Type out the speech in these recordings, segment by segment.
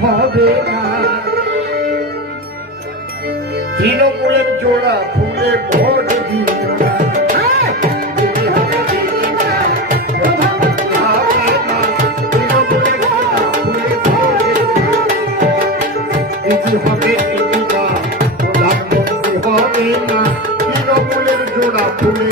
হবে না তৃণমূলের জোড়া ফুলে ভোট দিল না হবে না। প্রধানমন্ত্রী হবে না। তৃণমূলের জোড়া ফুলে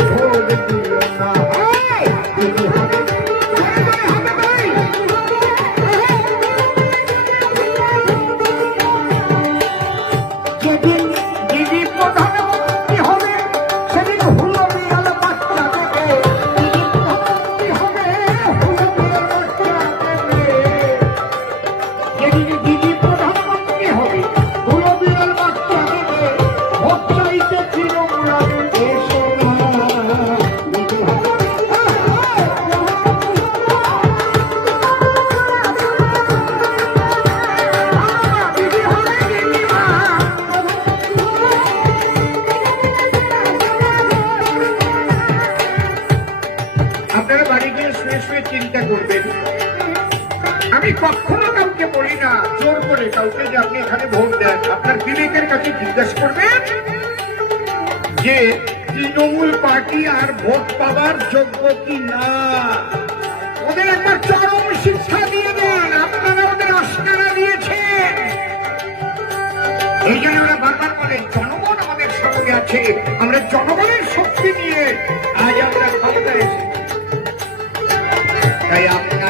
কখনো কাউকে বলি না, জোর করে কাউকে যে আপনি এখানে ভোট দেন, আপনার বিবেকের কাছে জিজ্ঞাসা করবেন যে তৃণমূল পার্টি আর ভোট পাবার যোগ্য কি না? ওদের একবার চরম শিক্ষা দিয়ে দেন, আপনারা ওদের আস্কারা দিয়েছেন। এই জন্য ওরা বারবার বলে, জনগণ আমাদের সঙ্গে আছে, আমরা জনগণের শক্তি নিয়ে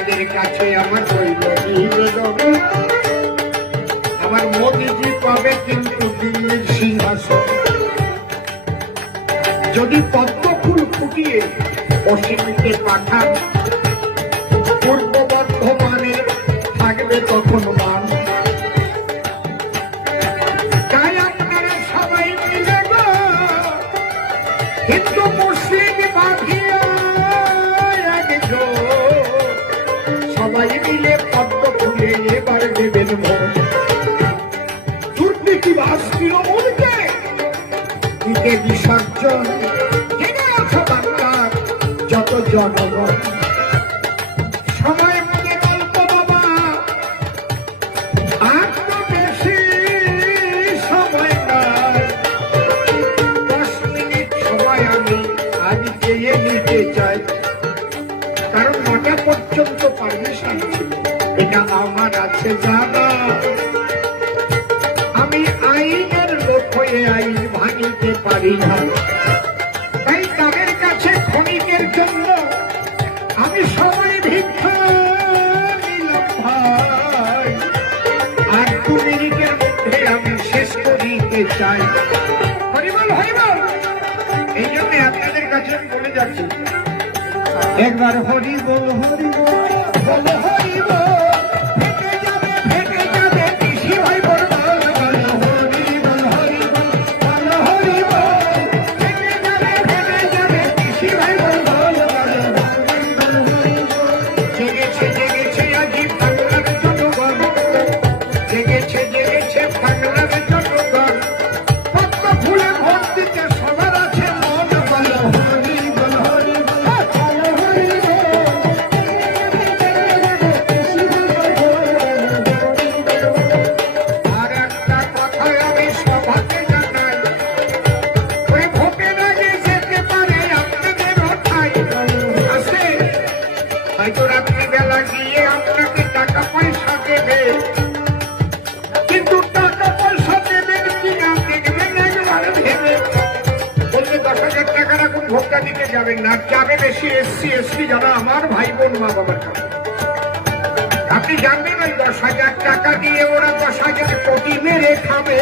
আপনাদের কাছে আমার আমার মোদিজি পাবে কিন্তু দিল্লির সিংহাসন। যদি পদ্ম ফুল ফুটিয়ে অসীমকে পাঠান পূর্ব বর্ধমানে থাকবে তখন মান দিতে বিসর্জন। জেনে আছো বাংলার যত জনগণ। দশ মিনিট সময় আমি নিতে চাই। কারণ নটা পর্যন্ত পারমিশন ছিল। এটা আমার আছে আইন ভাঙিতে পারি না। তাই তাদের কাছে ক্ষণিকের জন্য আমি সময় ভিক্ষা ভাই। আর দু মিনিটের মধ্যে আমি শেষ করিতে চাই। হরিবল হরিবল! এই জন্য আপনাদের কাছে আমি বলে যাচ্ছি। একবার হরি বল হরি রাখুন দিকে যাবেন না, যাবে বেশি এসসি, এসটি যারা আমার ভাই বোন মা বাবার কাছে। আপনি জানবেন ওই দশ হাজার টাকা দিয়ে ওরা দশ হাজার কোটি মেরে খাবে।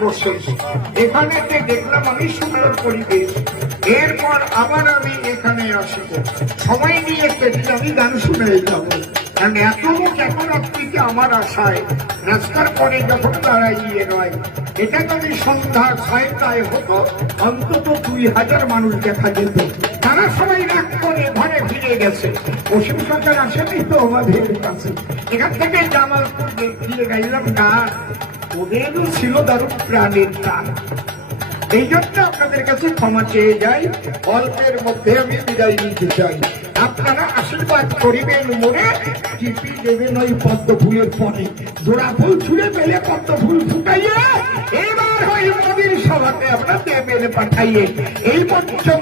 এখানে করব এখানে দেখলাম আমি সুন্দর পরিবেশ। এরপর আবার আমি এখানে আসব সময় নিয়ে সেদিন আমি গান শুনে যাব। কারণ এত লোক এখন রাত্রিতে আমার আশায় রাস্তার পরে যখন দাঁড়াইয়ে নয়, এটা যদি সন্ধ্যা ছয়টায় হতো, অন্তত দুই হাজার মানুষ দেখা যেত। তারা সবাই রাগ করে ঘরে ফিরে গেছে। অসীম সরকার আসেনি তো আমাদের কাছে। এখান থেকে জামালপুর দিয়ে গাইলাম গান ওদেরও ছিল দারুণ প্রাণের টান এই জন্য আপনাদের কাছে ক্ষমা চেয়ে যাই, অল্পের মধ্যে আমি বিদায় নিতে চাই। আপনারা আশীর্বাদ করিবেন মনে, টিপি দেবেন ওই পদ্ম ফুলের পরে জোড়া ফুল ছুঁড়ে পেলে পদ্ম ফুল ফুটাইয়ে, এবার ওই নদীর সভাতে আমরা দেবেন পাঠাইয়ে, এই পরিশান্ত